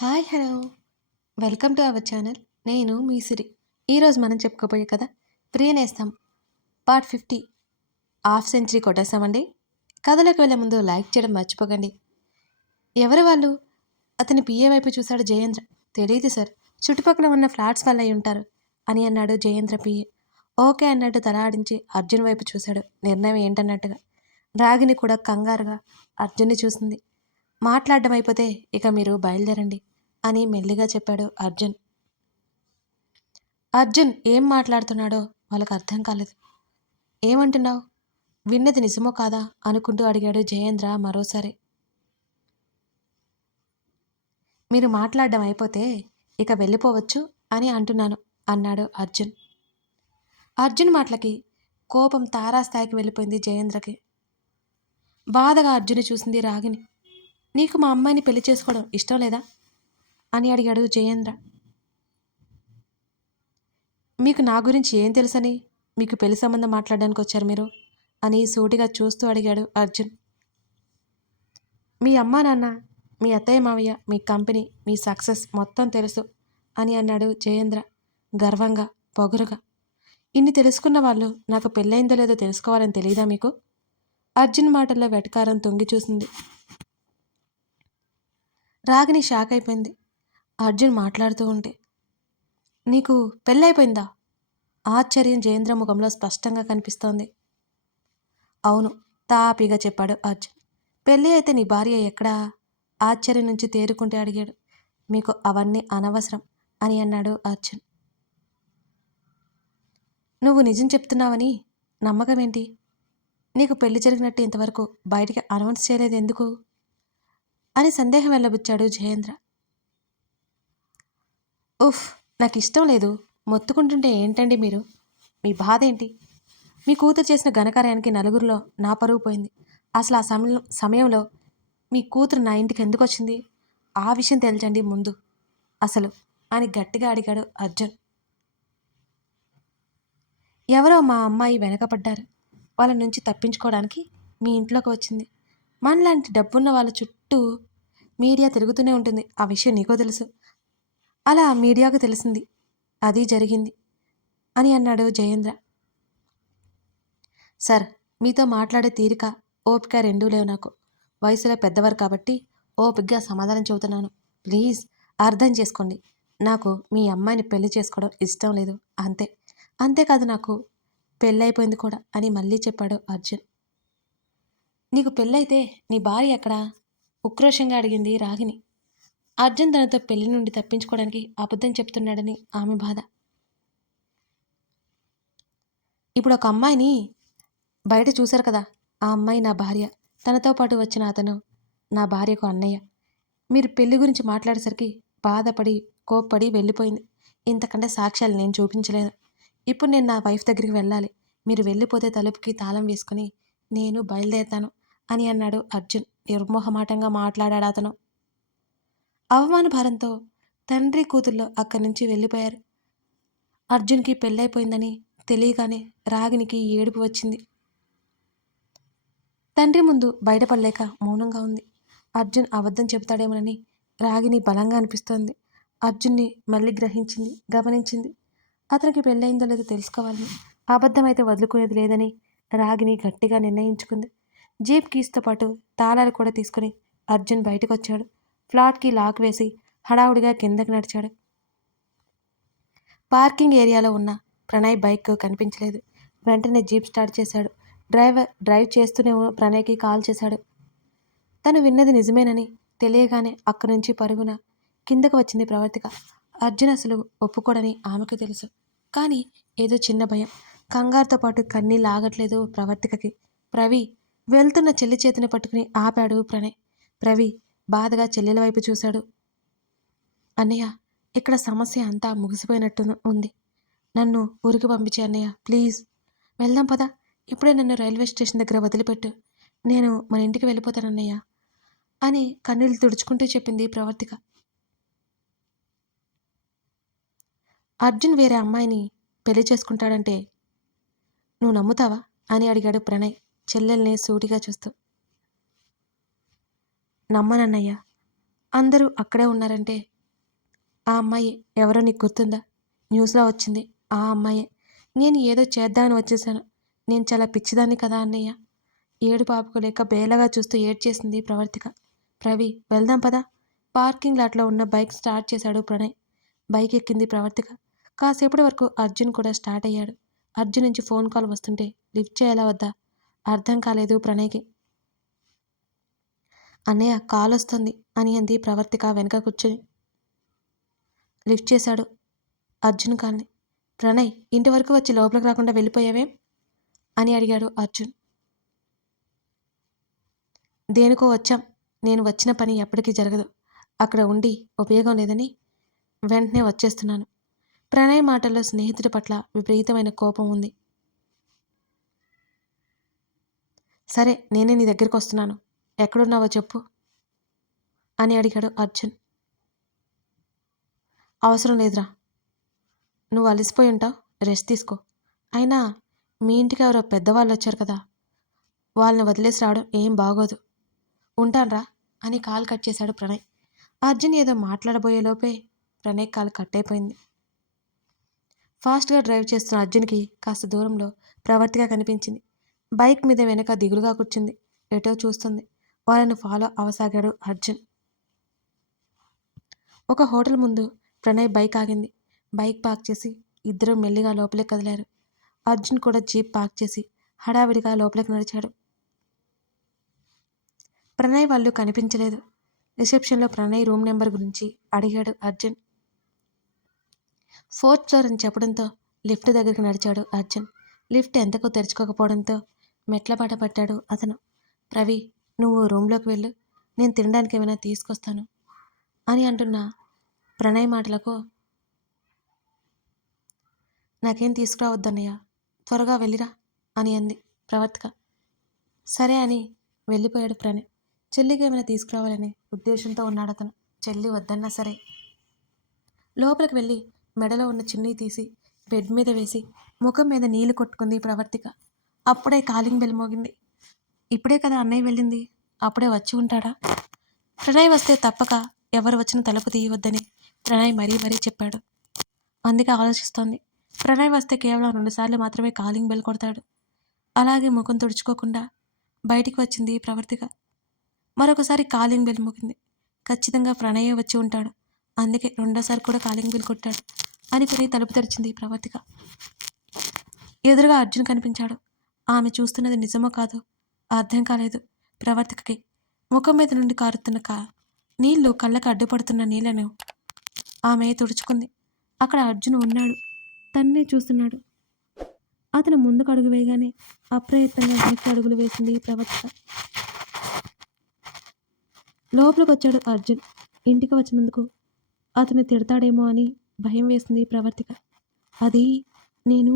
Hi hello welcome to our channel. నేను మీ సిరి. ఈరోజు మనం చెప్పుకోబోయే కథ ప్రియనేస్తం పార్ట్ 50. హాఫ్ సెంచరీ కొట్టేస్తామండి. కథలోకి వెళ్ళే ముందు లైక్ చేయడం మర్చిపోకండి. ఎవరు వాళ్ళు? అతని పిఏ వైపు చూశాడు జయేంద్ర. తెలియదు సార్, చుట్టుపక్కల ఉన్న ఫ్లాట్స్ వల్ల అయి ఉంటారు అని అన్నాడు జయేంద్ర పిఏ. ఓకే అన్నట్టు తల ఆడించి అర్జున్ వైపు చూశాడు, నిర్ణయం ఏంటన్నట్టుగా. రాగిని కూడా కంగారుగా అర్జున్ని చూసింది. మాట్లాడడం అయిపోతే ఇక మీరు బయలుదేరండి అని మెల్లిగా చెప్పాడు అర్జున్. అర్జున్ ఏం మాట్లాడుతున్నాడో వాళ్ళకు అర్థం కాలేదు. ఏమంటున్నావు? విన్నది నిజమో కాదా అనుకుంటూ అడిగాడు జయేంద్ర మరోసారి. మీరు మాట్లాడడం అయిపోతే ఇక వెళ్ళిపోవచ్చు అని అంటున్నాను అన్నాడు అర్జున్. అర్జున్ మాటలకి కోపం తారాస్థాయికి వెళ్ళిపోయింది జయేంద్రకి. బాధగా అర్జున్ చూసింది రాగిని. నీకు మా అమ్మాయిని పెళ్లి చేసుకోవడం ఇష్టం లేదా అని అడిగాడు జయేంద్ర. మీకు నా గురించి ఏం తెలుసని మీకు పెళ్లి సంబంధం మాట్లాడడానికి వచ్చారు మీరు అని సూటిగా చూస్తూ అడిగాడు అర్జున్. మీ అమ్మా నాన్న, మీ అత్తయ్య మావయ్య, మీ కంపెనీ, మీ సక్సెస్ మొత్తం తెలుసు అని అన్నాడు జయేంద్ర గర్వంగా, పొగరుగా. ఇన్ని తెలుసుకున్న వాళ్ళు నాకు పెళ్ళైందో లేదో తెలుసుకోవాలని తెలియదా మీకు? అర్జున్ మాటల్లో వెటకారం తొంగి చూసింది. రాగిని షాక్ అయిపోయింది అర్జున్ మాట్లాడుతూ ఉంటే. నీకు పెళ్ళైపోయిందా? ఆశ్చర్యం జయేంద్ర ముఖంలో స్పష్టంగా కనిపిస్తోంది. అవును, తాపీగా చెప్పాడు అర్జున్. పెళ్ళి అయితే నీ భార్య ఎక్కడా? ఆశ్చర్యం నుంచి తేరుకుంటే అడిగాడు. మీకు అవన్నీ అనవసరం అని అన్నాడు అర్జున్. నువ్వు నిజం చెప్తున్నావని నమ్మకం ఏంటి? నీకు పెళ్లి జరిగినట్టు ఇంతవరకు బయటికి అనౌన్స్ చేయలేదు ఎందుకు అని సందేహం వెళ్ళబుచ్చాడు జయేంద్ర. ఉఫ్, నాకు ఇష్టం లేదు. మొత్తుకుంటుంటే ఏంటండి మీరు? మీ బాధ ఏంటి? మీ కూతురు చేసిన ఘనకార్యానికి నలుగురిలో నా పరువు పోయింది. అసలు ఆ సమయంలో మీ కూతురు నా ఇంటికి ఎందుకు వచ్చింది? ఆ విషయం తెలుసండి ముందు అసలు అని గట్టిగా అడిగాడు అర్జున్. ఎవరో మా అమ్మాయి వెనకపడ్డారు. వాళ్ళ నుంచి తప్పించుకోవడానికి మీ ఇంట్లోకి వచ్చింది. మనలాంటి డబ్బున్న వాళ్ళ చుట్టూ మీడియా తిరుగుతూనే ఉంటుంది. ఆ విషయం నీకో తెలుసు. అలా మీడియాకు తెలిసింది, అది జరిగింది అని అన్నాడు జయేంద్ర. సార్, మీతో మాట్లాడే తీరిక, ఓపిక రెండూ లేవు నాకు. వయసులో పెద్దవారు కాబట్టి ఓపికగా సమాధానం చెబుతున్నాను. ప్లీజ్ అర్థం చేసుకోండి. నాకు మీ అమ్మాయిని పెళ్లి చేసుకోవడం ఇష్టం లేదు, అంతే. అంతేకాదు, నాకు పెళ్ళైపోయింది కూడా అని మళ్ళీ చెప్పాడు అర్జున్. నీకు పెళ్ళైతే నీ భార్య ఎక్కడా? ఉక్రోషంగా అడిగింది రాగిని. అర్జున్ తనతో పెళ్లి నుండి తప్పించుకోవడానికి అబద్ధం చెప్తున్నాడని ఆమె బాధ. ఇప్పుడు ఒక అమ్మాయిని బయట చూశారు కదా, ఆ అమ్మాయి నా భార్య. తనతో పాటు వచ్చిన అతను నా భార్యకు అన్నయ్య. మీరు పెళ్లి గురించి మాట్లాడేసరికి బాధపడి కోప్పడి వెళ్ళిపోయింది. ఇంతకంటే సాక్ష్యాలు నేను చూపించలేదు. ఇప్పుడు నేను నా వైఫ్ దగ్గరికి వెళ్ళాలి. మీరు వెళ్ళిపోతే తలుపుకి తాళం వేసుకుని నేను బయలుదేరుతాను అని అన్నాడు అర్జున్. నిర్మోహమాటంగా మాట్లాడాడు అతను. అవమాన భారంతో తండ్రి కూతుర్లో అక్కడి నుంచి వెళ్ళిపోయారు. అర్జున్కి పెళ్ళైపోయిందని తెలియగానే రాగినికి ఏడుపు వచ్చింది. తండ్రి ముందు బయటపడలేక మౌనంగా ఉంది. అర్జున్ అబద్ధం చెబుతాడేమోనని రాగిని బలంగా అనిపిస్తోంది. అర్జున్ని మళ్ళీ గ్రహించింది, గమనించింది. అతనికి పెళ్ళయిందో లేదో తెలుసుకోవాలని, అబద్ధమైతే వదులుకునేది లేదని రాగిని గట్టిగా నిర్ణయించుకుంది. జీప్ కీస్తో పాటు తాళాలు కూడా తీసుకుని అర్జున్ బయటకు వచ్చాడు. ఫ్లాట్కి లాక్ వేసి హడావుడిగా కిందకి నడిచాడు. పార్కింగ్ ఏరియాలో ఉన్న ప్రణయ్ బైక్ కనిపించలేదు. వెంటనే జీప్ స్టార్ట్ చేశాడు. డ్రైవ్ చేస్తూనే ప్రణయ్కి కాల్ చేశాడు. తను విన్నది నిజమేనని తెలియగానే అక్కడి నుంచి పరుగున కిందకు వచ్చింది ప్రవర్తిక. అర్జున్ అసలు ఒప్పుకోడని ఆమెకు తెలుసు. కానీ ఏదో చిన్న భయం, కంగారుతో పాటు కన్నీళ్ళు ఆగట్లేదు ప్రవర్తికకి. ప్రవి వెళ్తున్న చెల్లి చేతిని పట్టుకుని ఆపాడు ప్రణయ్. ప్రవి బాధగా చెల్లెల వైపు చూశాడు. అన్నయ్య, ఇక్కడ సమస్య అంతా ముగిసిపోయినట్టు ఉంది. నన్ను ఊరికి పంపించే అన్నయ్య, ప్లీజ్. వెళ్దాం పదా. ఇప్పుడే నన్ను రైల్వే స్టేషన్ దగ్గర వదిలిపెట్టు. నేను మన ఇంటికి వెళ్ళిపోతానన్నయ్య అని కన్నీళ్ళు తుడుచుకుంటూ చెప్పింది ప్రవర్తిక. అర్జున్ వేరే అమ్మాయిని పెళ్లి చేసుకుంటాడంటే నువ్వు నమ్ముతావా అని అడిగాడు ప్రణయ్ చెల్లెల్ని సూటిగా చూస్తూ. నమ్మనన్నయ్య, అందరూ అక్కడే ఉన్నారంటే ఆ అమ్మాయి ఎవరో నీకు గుర్తుందా? న్యూస్‌లో వచ్చింది. ఆ అమ్మాయే. నేను ఏదో చేద్దామని వచ్చేసాను. నేను చాలా పిచ్చిదాన్ని కదా అన్నయ్య. ఏడుపు ఆపుకోలేక బేలగా చూస్తూ ఏడ్చేసింది ప్రవర్తిక. ప్రవి వెళ్దాం పద. పార్కింగ్ లాట్‌లో ఉన్న బైక్ స్టార్ట్ చేశాడు ప్రణయ్. బైక్ ఎక్కింది ప్రవర్తిక. కాసేపటి వరకు అర్జున్ కూడా స్టార్ట్ అయ్యాడు. అర్జున్ నుంచి ఫోన్ కాల్ వస్తుంటే లిఫ్ట్ చేయాలా వద్దా? అర్థం కాలేదు ప్రణయ్‌కి. అన్నయ్య కాలొస్తుంది అని అంది ప్రవర్తిక వెనక కూర్చుని. లిఫ్ట్ చేశాడు అర్జున్ కాల్ని. ప్రణయ్ ఇంటి వరకు వచ్చి లోపలికి రాకుండా వెళ్ళిపోయావేం? అని అడిగాడు అర్జున్. దేనికో వచ్చాం. నేను వచ్చిన పని ఎప్పటికీ జరగదు. అక్కడ ఉండి ఉపయోగం లేదని వెంటనే వచ్చేస్తున్నాను. ప్రణయ్ మాటల్లో స్నేహితుడి పట్ల విపరీతమైన కోపం ఉంది. సరే నేనే నీ దగ్గరికి వస్తున్నాను. ఎక్కడున్నావో చెప్పు అని అడిగాడు అర్జున్. అవసరం లేదురా. నువ్వు అలసిపోయి ఉంటావు. రెస్ట్ తీసుకో. అయినా మీ ఇంటికి ఎవరో పెద్దవాళ్ళు వచ్చారు కదా. వాళ్ళని వదిలేసి రావడం ఏం బాగోదు. ఉంటాన్రా అని కాల్ కట్ చేశాడు ప్రణయ్. అర్జున్ ఏదో మాట్లాడబోయే లోపే ప్రణయ్ కాల్ కట్ అయిపోయింది. ఫాస్ట్గా డ్రైవ్ చేస్తున్న అర్జున్కి కాస్త దూరంలో ప్రవర్తిగా కనిపించింది. బైక్ మీద వెనక దిగులుగా కూర్చుంది. ఎటో చూస్తుంది. వాళ్ళను ఫాలో అవసాగాడు అర్జున్. ఒక హోటల్ ముందు ప్రణయ్ బైక్ ఆగింది. బైక్ పార్క్ చేసి ఇద్దరు మెల్లిగా లోపలికి కదిలారు. అర్జున్ కూడా జీప్ పార్క్ చేసి హడావిడిగా లోపలికి నడిచాడు. ప్రణయ్ వాళ్ళు కనిపించలేదు. రిసెప్షన్లో ప్రణయ్ రూమ్ నెంబర్ గురించి అడిగాడు అర్జున్. 4th ఫ్లోర్ అని చెప్పడంతో లిఫ్ట్ దగ్గరికి నడిచాడు అర్జున్. లిఫ్ట్ ఎంతకో తెరుచుకోకపోవడంతో మెట్ల పాట పట్టాడు అతను. రవి నువ్వు రూమ్లోకి వెళ్ళు, నేను తినడానికి ఏమైనా తీసుకొస్తాను అని అంటున్న ప్రణయ్ మాటలకు నాకేం తీసుకురావద్దన్నయ్య, త్వరగా వెళ్ళిరా అని అంది ప్రవర్తిక. సరే అని వెళ్ళిపోయాడు ప్రణయ్. చెల్లికి ఏమైనా తీసుకురావాలనే ఉద్దేశంతో ఉన్నాడు అతను. చెల్లి వద్దన్నా సరే. లోపలికి వెళ్ళి మెడలో ఉన్న చున్నీ తీసి బెడ్ మీద వేసి ముఖం మీద నీళ్లు కొట్టుకుంది ప్రవర్తిక. అప్పుడే కాలింగ్ బెల్ మోగింది. ఇప్పుడే కదా అన్నయ్య వెళ్ళింది, అప్పుడే వచ్చి ఉంటాడా? ప్రణయ్ వస్తే తప్పక ఎవరు వచ్చిన తలుపు తీయవద్దని ప్రణయ్ మరీ చెప్పాడు. అందుకే ఆలోచిస్తోంది. ప్రణయ్ వస్తే కేవలం 2 సార్లు మాత్రమే కాలింగ్ బెల్ కొడతాడు. అలాగే ముఖం తుడుచుకోకుండా బయటికి వచ్చింది ప్రవర్తిక. మరొకసారి కాలింగ్ బెల్ మోగింది. ఖచ్చితంగా ప్రణయే వచ్చి ఉంటాడు. అందుకే రెండోసారి కూడా కాలింగ్ బెల్ కొట్టాడు అనుకుని తలుపు తెరిచింది ప్రవర్తిక. ఎదురుగా అర్జున్ కనిపించాడు. ఆమె చూస్తున్నది నిజమో కాదో అర్థం కాలేదు ప్రవర్తికకి. ముఖం మీద నుండి కారుతున్న నీళ్లు కళ్ళకు అడ్డుపడుతున్న నీళ్లను ఆమె తుడుచుకుంది. అక్కడ అర్జున్ ఉన్నాడు. తన్నే చూస్తున్నాడు. అతను ముందుకు అడుగు వేయగానే అప్రయత్నంగా వెనక్కి అడుగులు వేసింది ప్రవర్తిక. లోపలికి వచ్చాడు అర్జున్. ఇంటికి వచ్చినందుకు అతను తిడతాడేమో అని భయం వేసింది ప్రవర్తిక. అది నేను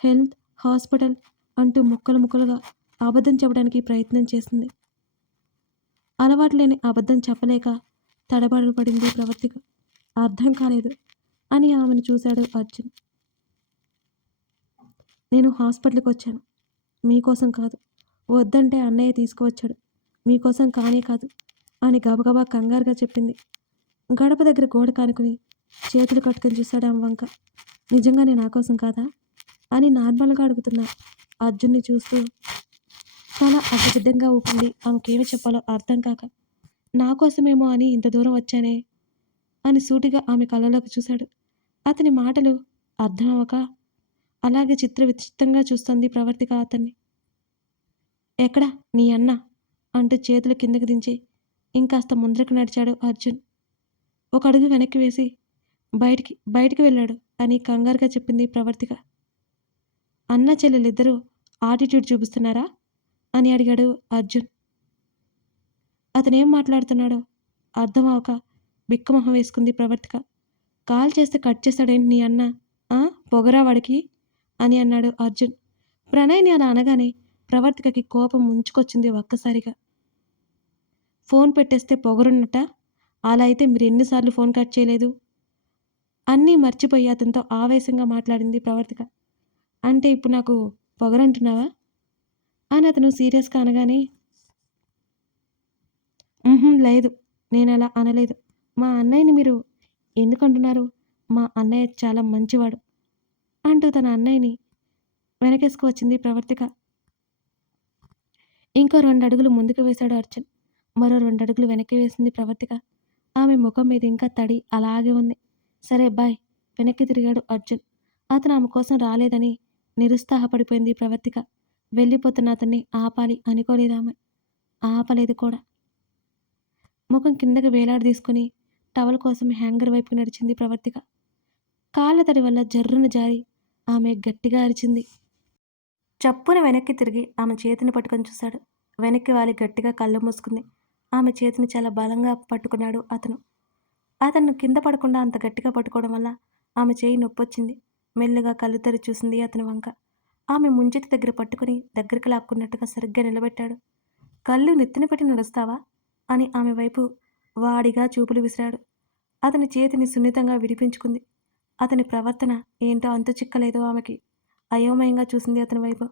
హెల్త్ హాస్పిటల్ అంటూ ముక్కలుగా అబద్ధం చెప్పడానికి ప్రయత్నం చేసింది. అలవాటు లేని అబద్ధం చెప్పలేక తడబడు పడింది ప్రవర్తిక. అర్థం కాలేదు అని ఆమెను చూశాడు అర్జున్. నేను హాస్పిటల్కి వచ్చాను, మీకోసం కాదు. వద్దంటే అన్నయ్య తీసుకువచ్చాడు, మీకోసం కానే కాదు అని గబగబా కంగారుగా చెప్పింది. గడప దగ్గర గోడ కానుకుని చేతులు కట్టుకొని చూశాడు ఆమె వంక. నిజంగానే నా కోసం కాదా అని నార్మల్గా అడుగుతున్నా అర్జున్ని చూస్తూ తల అడ్డదిడ్డంగా ఊపింది. ఆమెకేమి చెప్పాలో అర్థం కాక. నా కోసమేమో అని ఇంత దూరం వచ్చానే అని సూటిగా ఆమె కళ్ళలోకి చూశాడు. అతని మాటలు అర్థం అవ్వక అలాగే విచిత్రంగా చూస్తుంది ప్రవర్తిక అతన్ని. ఎక్కడా నీ అన్న అంటూ చేతులు కిందకి దించి ఇంకాస్త ముందరకు నడిచాడు అర్జున్. ఒక అడుగు వెనక్కి వేసి బయటికి వెళ్ళాడు అని కంగారుగా చెప్పింది ప్రవర్తిక. అన్న చెల్లెలిద్దరూ ఆటిట్యూడ్ చూపిస్తున్నారా అని అడిగాడు అర్జున్. అతనేం మాట్లాడుతున్నాడో అర్థం అవక బిక్కమొహం వేసుకుంది ప్రవర్తిక. కాల్ చేస్తే కట్ చేస్తాడేంటి నీ అన్న? పొగరా వాడికి అని అన్నాడు అర్జున్. ప్రణయ్ని అలా అనగానే ప్రవర్తికకి కోపం ముంచుకొచ్చింది ఒక్కసారిగా. ఫోన్ పెట్టేస్తే పొగరున్నట్ట? అలా అయితే మీరు ఎన్నిసార్లు ఫోన్ కట్ చేయలేదు? అన్నీ మర్చిపోయి అతనితో ఆవేశంగా మాట్లాడింది ప్రవర్తిక. అంటే ఇప్పుడు నాకు పొగరంటున్నావా అని అతను సీరియస్గా అనగానే లేదు నేనలా అనలేదు. మా అన్నయ్యని మీరు ఎందుకంటున్నారు? మా అన్నయ్య చాలా మంచివాడు అంటూ తన అన్నయ్యని వెనకేసుకు వచ్చింది ప్రవర్తిక. ఇంకో 2 అడుగులు ముందుకు వేశాడు అర్జున్. మరో 2 అడుగులు వెనక్కి వేసింది ప్రవర్తిక. ఆమె ముఖం మీద ఇంకా తడి అలాగే ఉంది. సరే బాయ్. వెనక్కి తిరిగాడు అర్జున్. అతను ఆమె కోసం రాలేదని నిరుత్సాహపడిపోయింది ప్రవర్తిక. వెళ్ళిపోతున్న అతన్ని ఆపాలి అనుకోలేదామె. ఆపలేదు కూడా. ముఖం కిందకి వేలాడదీసుకుని టవల్ కోసం హ్యాంగర్ వైపుకు నడిచింది ప్రవర్తిక. కాళ్ళ తడి వల్ల జర్రున జారి ఆమె గట్టిగా అరిచింది. చప్పున వెనక్కి తిరిగి ఆమె చేతిని పట్టుకొని చూశాడు. వెనక్కి వాలి గట్టిగా కళ్ళు మూసుకుంది. ఆమె చేతిని చాలా బలంగా పట్టుకున్నాడు అతను. అతను కింద పడకుండా అంత గట్టిగా పట్టుకోవడం వల్ల ఆమె చేయి నొప్పొచ్చింది. మెల్లిగా కళ్ళు తెరి చూసింది అతని వంక. ఆమె ముంజెత్తి దగ్గర పట్టుకుని దగ్గరికి లాక్కున్నట్టుగా సరిగ్గా నిలబెట్టాడు. కళ్ళు నెత్తిన పెట్టి నడుస్తావా అని ఆమె వైపు వాడిగా చూపులు విసిరాడు. అతని చేతిని సున్నితంగా విడిపించుకుంది. అతని ప్రవర్తన ఏంటో అంతు చిక్కలేదు ఆమెకి. అయోమయంగా చూసింది అతని వైపు.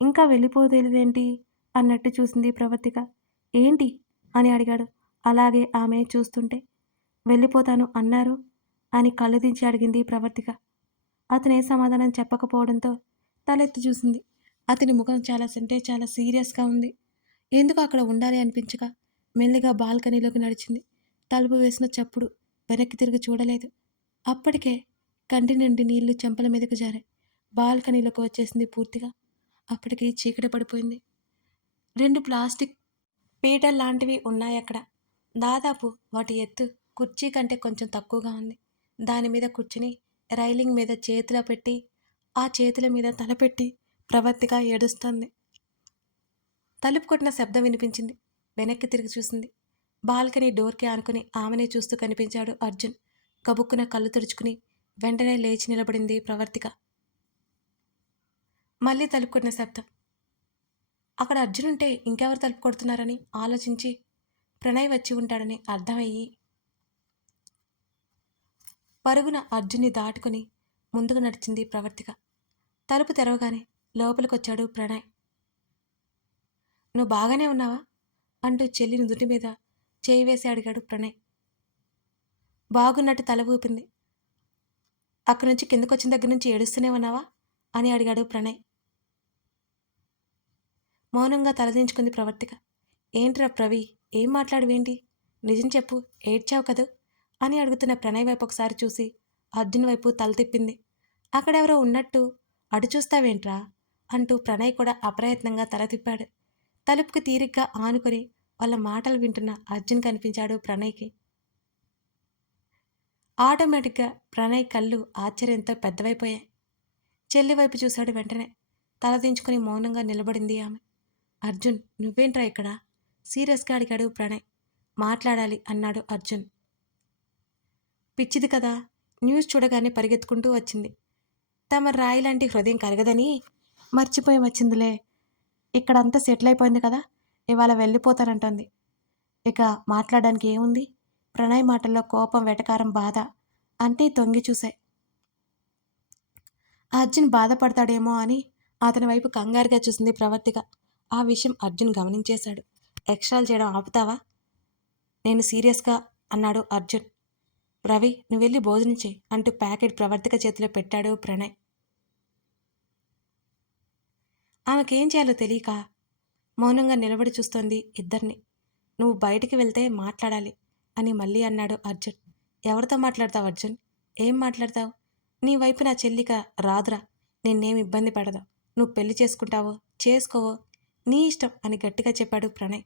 ఇంకా వెళ్ళిపోలేదేంటి అన్నట్టు చూసింది ప్రవర్తిక. ఏంటి అని అడిగాడు అలాగే ఆమె చూస్తుంటే. వెళ్ళిపోతాను అన్నారు అని కళ్ళు దించి అడిగింది ప్రవర్తిక. అతనే సమాధానం చెప్పకపోవడంతో తలెత్తి చూసింది. అతని ముఖం చాలా సీరియస్గా ఉంది. ఎందుకు అక్కడ ఉండాలి అనిపించక మెల్లిగా బాల్కనీలోకి నడిచింది. తలుపు వేసిన చప్పుడు వెనక్కి తిరిగి చూడలేదు. అప్పటికే కంటి నుండి నీళ్లు చెంపల మీదకు జారాయి. బాల్కనీలోకి వచ్చేసింది పూర్తిగా. అప్పటికి చీకటి పడిపోయింది. 2 ప్లాస్టిక్ పీటల్లాంటివి ఉన్నాయక్కడ. దాదాపు వాటి ఎత్తు కుర్చీ కంటే కొంచెం తక్కువగా ఉంది. దానిమీద కూర్చుని రైలింగ్ మీద చేతిలో పెట్టి ఆ చేతుల మీద తలపెట్టి ప్రవర్తిగా ఏడుస్తోంది. తలుపు కొట్టిన శబ్దం వినిపించింది. వెనక్కి తిరిగి చూసింది. బాల్కనీ డోర్కి ఆనుకుని ఆమెనే చూస్తూ కనిపించాడు అర్జున్. గబుక్కున కళ్ళు తుడుచుకుని వెంటనే లేచి నిలబడింది ప్రవర్తిక. మళ్ళీ తలుపు కొట్టిన శబ్దం. అక్కడ అర్జున్ ఉంటే ఇంకెవరు తలుపు కొడుతున్నారని ఆలోచించి ప్రణయ్ వచ్చి ఉంటాడని అర్థమయ్యి పరుగున అర్జున్ని దాటుకుని ముందుకు నడిచింది ప్రవర్తిక. తలుపు తెరవగానే లోపలికొచ్చాడు ప్రణయ్. నువ్వు బాగానే ఉన్నావా అంటూ చెల్లి నుదుటి మీద చేయి వేసి అడిగాడు ప్రణయ్. బాగున్నట్టు తల ఊపింది. అక్కడి నుంచి కిందకొచ్చిన దగ్గర నుంచి ఏడుస్తూనే ఉన్నావా అని అడిగాడు ప్రణయ్. మౌనంగా తలదించుకుంది ప్రవర్తిక. ఏంట్రా ప్రవి, ఏం మాట్లాడువేంటి? నిజం చెప్పు, ఏడ్చావు కదూ అని అడుగుతున్న ప్రణయ్ వైపు ఒకసారి చూసి అర్జున్ వైపు తల తిప్పింది. అక్కడెవరో ఉన్నట్టు అటు చూస్తావేంట్రా అంటూ ప్రణయ్ కూడా అప్రయత్నంగా తల తిప్పాడు. తలుపుకి తీరిగ్గా ఆనుకొని వాళ్ళ మాటలు వింటున్న అర్జున్ కనిపించాడు ప్రణయ్కి. ఆటోమేటిక్గా ప్రణయ్ కళ్ళు ఆశ్చర్యంతో పెద్దవైపోయాయి. చెల్లి వైపు చూశాడు వెంటనే. తలదించుకుని మౌనంగా నిలబడింది ఆమె. అర్జున్, నువ్వేంట్రా ఇక్కడ? సీరియస్గా అడిగాడు ప్రణయ్. మాట్లాడాలి అన్నాడు అర్జున్. పిచ్చిది కదా, న్యూస్ చూడగానే పరిగెత్తుకుంటూ వచ్చింది. తమ రాయి లాంటి హృదయం కరగదని మర్చిపోయి వచ్చిందిలే. ఇక్కడంతా సెటిల్ అయిపోయింది కదా, ఇవాళ వెళ్ళిపోతానంటోంది. ఇక మాట్లాడడానికి ఏముంది? ప్రణయ్ మాటల్లో కోపం, వెటకారం, బాధ అంటే తొంగి చూశాయి. అర్జున్ బాధపడతాడేమో అని అతని వైపు కంగారుగా చూసింది ప్రవర్తిక. ఆ విషయం అర్జున్ గమనించేశాడు. ఎక్స్ట్రాలు చేయడం ఆపుతావా? నేను సీరియస్గా అన్నాడు అర్జున్. రవి, నువ్వు వెళ్ళి భోజనం చేయి అంటూ ప్యాకెట్ ప్రవర్తిక చేతిలో పెట్టాడు ప్రణయ్. ఆమెకేం చేయాలో తెలియక మౌనంగా నిలబడి చూస్తోంది ఇద్దరిని. నువ్వు బయటికి వెళ్తే మాట్లాడాలి అని మళ్ళీ అన్నాడు అర్జున్. ఎవరితో మాట్లాడతావు అర్జున్? ఏం మాట్లాడతావు? నీ వైపు నా చెల్లిక రాదురా. నిన్నేం ఇబ్బంది పడదు. నువ్వు పెళ్లి చేసుకుంటావో చేసుకోవో నీ ఇష్టం అని గట్టిగా చెప్పాడు ప్రణయ్.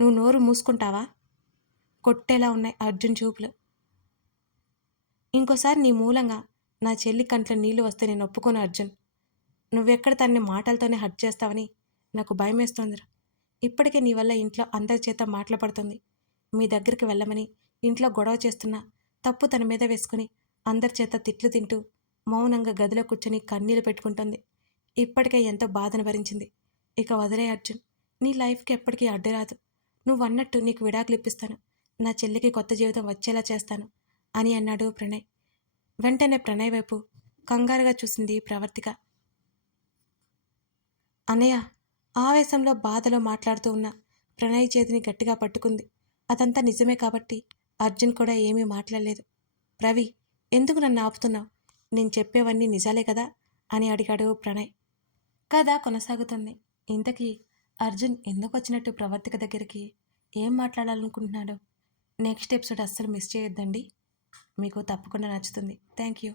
నువ్వు నోరు మూసుకుంటావా? కొట్టేలా ఉన్నాయి అర్జున్ చూపులు. ఇంకోసారి నీ మూలంగా నా చెల్లి కంట్లో నీళ్లు వస్తే నేను ఒప్పుకోను అర్జున్. నువ్వెక్కడ తన్ని మాటలతోనే హర్ట్ చేస్తావని నాకు భయమేస్తోందిరా. ఇప్పటికే నీ వల్ల ఇంట్లో అందరి చేత మాటలు పడుతుంది. మీ దగ్గరికి వెళ్ళమని ఇంట్లో గొడవ చేస్తున్నా తప్పు తన మీద వేసుకుని అందరి చేత తిట్లు తింటూ మౌనంగా గదిలో కూర్చొని కన్నీళ్లు పెట్టుకుంటుంది. ఇప్పటికే ఎంతో బాధను భరించింది. ఇక వదిలే అర్జున్. నీ లైఫ్కి ఎప్పటికీ అడ్డు రాదు. నువ్వన్నట్టు నీకు విడాకులు ఇప్పిస్తాను. నా చెల్లికి కొత్త జీవితం వచ్చేలా చేస్తాను అని అన్నాడు ప్రణయ్. వెంటనే ప్రణయ్ వైపు కంగారుగా చూసింది ప్రవర్తిక. అన్నయ్య, ఆవేశంలో బాధలో మాట్లాడుతూ ఉన్న ప్రణయ్ చేతిని గట్టిగా పట్టుకుంది. అదంతా నిజమే కాబట్టి అర్జున్ కూడా ఏమీ మాట్లాడలేదు. రవి, ఎందుకు నన్ను ఆపుతున్నావు? నేను చెప్పేవన్నీ నిజాలే కదా అని అడిగాడు ప్రణయ్. కథ కొనసాగుతుంది. ఇంతకీ అర్జున్ ఎందుకు వచ్చినట్టు ప్రవర్తిక దగ్గరికి? ఏం మాట్లాడాలనుకుంటున్నాడు? నెక్స్ట్ ఎపిసోడ్ అస్సలు మిస్ చేయొద్దండి. మీకు తప్పకుండా నచ్చుతుంది. Thank you.